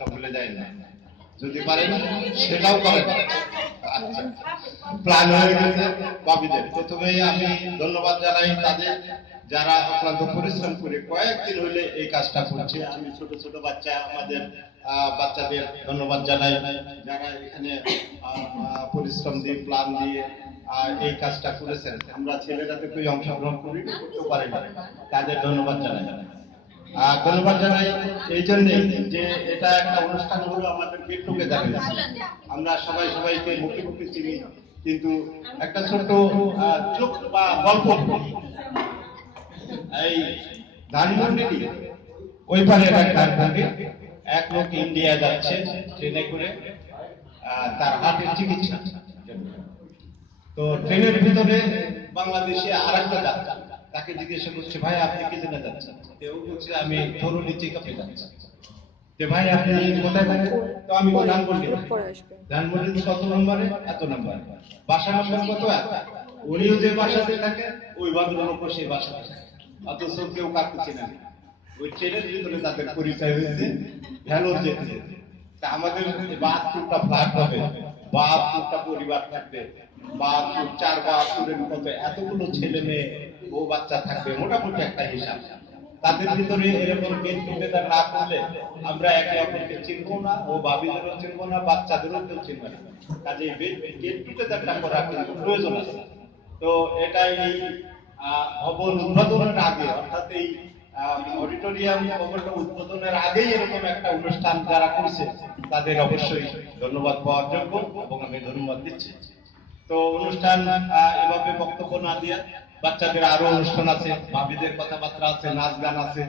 ভুলে যায় না, যদি পারেন সেটাও করেন। আচ্ছা, প্ল্যান হয়ে গেছে বাবিদের। প্রথমেই আমি ধন্যবাদ জানাই তাদের, যারা অক্লান্ত পরিশ্রম করে কয়েকদিন হইলে এই কাজটা করছে। আমি ছোট ছোট বাচ্চা, আমাদের বাচ্চাদের ধন্যবাদ জানাই, যারা এখানে পরিশ্রম দিয়ে প্ল্যান দিয়ে এই কাজটা করেছেন। আমরা ছেলেরা তো কেউ অংশগ্রহণ করি করতেও পারি না, তাদের ধন্যবাদ জানাই। ধন্যবাদ জানাই এই জন্যে যে এটা একটা অনুষ্ঠান হলো আমাদের গেট টুগেদার। আমরা সবাই সবাইকে মুখে মুখে চিনি, কিন্তু একটা ছোট চোখ বা গল্প এই ধানমন্ডি ওই পারে একটা থাকে, এক লোক ইন্ডিয়া যাচ্ছে ট্রেনে করে তার হার্টের চিকিৎসা। তো ট্রেনের ভিতরে বাংলাদেশে আর একটা যাত্রা, তাকে জিজ্ঞাসা করছে, ভাই আপনি কি জন্য যাচ্ছেন? কেউ বলছে আমি ধরুনি চেক আপে যাচ্ছি। যে ভাই আপনি কোথায় থাকেন? তো আমি ধানমন্ডি। ধানমন্ডি কত নম্বরে? এত নম্বরে। বাসা নম্বর কত? উনিও যে বাসাতে থাকে ওই ভদ্রলোক সেই বাসাতে থাকে, অথচ কেউ কাউকে চেনে না। ওই ট্রেনের ভিতরে তাদের পরিচয় হয়েছে ভ্যালোর যেতে যেতে। তা আমাদের 72টা ফ্ল্যাট হবে, 72টা পরিবার থাকবে, 4 72-এর মতো এতগুলো ছেলে মেয়ে বউ বাচ্চা থাকবে, মোটামুটি একটা হিসাব। তাদের ভিতরে এরকম গেট টুগেদার না করলে আমরা একে অপরকে চিনবো না, ও ভাবিদেরও চিনবো না, বাচ্চাদেরও কেউ চিনবে না। কাজে গেট টুগেদারটা করা কিন্তু প্রয়োজন আছে। তো এটাই ভবন উদ্বোধনের আগে, অর্থাৎ এই অডিটোরিয়াম ভবনটা উদ্বোধনের আগেই এরকম একটা অনুষ্ঠান যারা করছে তাদের অবশ্যই ধন্যবাদ পাওয়ার যোগ্য, এবং আমি ধন্যবাদ দিচ্ছি। তো অনুষ্ঠান এভাবে বক্তব্য না দিয়ে বাচ্চাদের আরো অনুষ্ঠান আছে, ভাবিদের কথাবার্তা আছে, নাচ গান আছে,